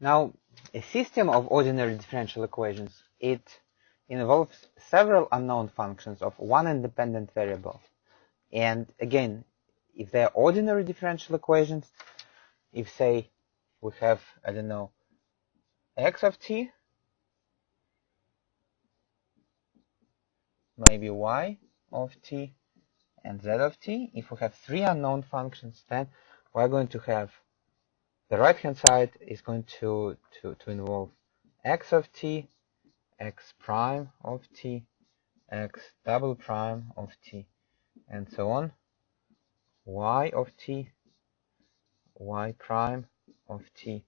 Now, a system of ordinary differential equations, it involves several unknown functions of one independent variable. And again, if they are ordinary differential equations, if say we have, I don't know, x of t, maybe y of t, and z of t, if we have three unknown functions, then we're going to have the right hand side is going to involve x of t, x prime of t, x double prime of t, and so on, y of t, y prime of t,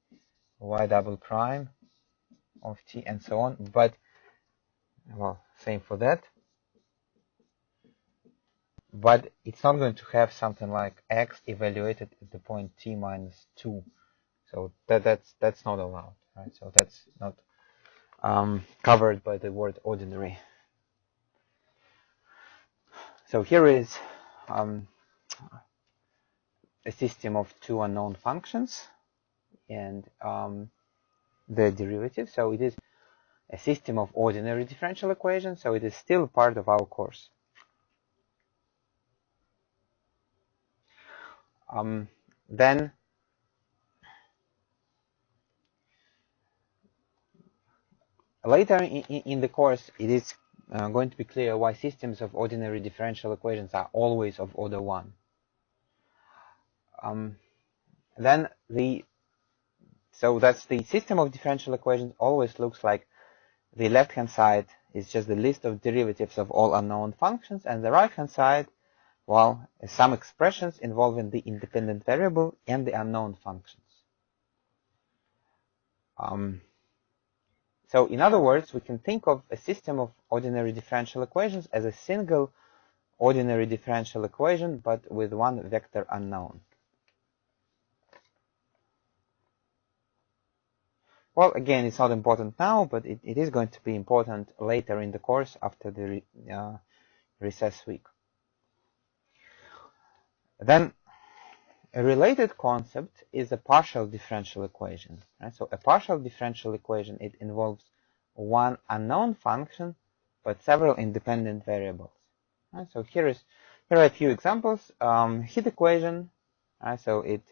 y double prime of t, and so on. But, well, same for that. But it's not going to have something like x evaluated at the point t minus 2. So that's not allowed, right? So that's not covered by the word ordinary. So here is a system of two unknown functions and the derivative. So it is a system of ordinary differential equations. So it is still part of our course. Then later in the course, it is going to be clear why systems of ordinary differential equations are always of order 1. So that's the system of differential equations always looks like the left-hand side is just the list of derivatives of all unknown functions, and the right-hand side, well, is some expressions involving the independent variable and the unknown functions. So in other words, we can think of a system of ordinary differential equations as a single ordinary differential equation, but with one vector unknown. Well, again, it's not important now, but it is going to be important later in the course after the recess week. Then a related concept is a partial differential equation. Right? So a partial differential equation, it involves one unknown function, but several independent variables. Right? So here are a few examples. Heat equation. Right? So it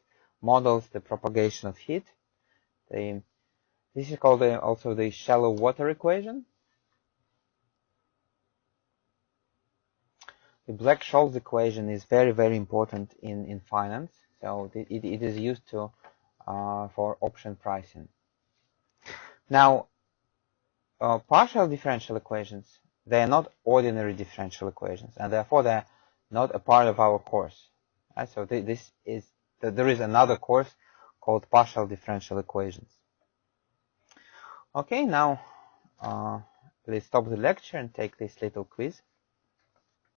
models the propagation of heat. This is called also the shallow water equation. The Black-Scholes equation is very, very important in finance. So it is used to for option pricing. Now, partial differential equations, they are not ordinary differential equations, and therefore they are not a part of our course. Right? So there is another course called partial differential equations. Okay, now let's stop the lecture and take this little quiz.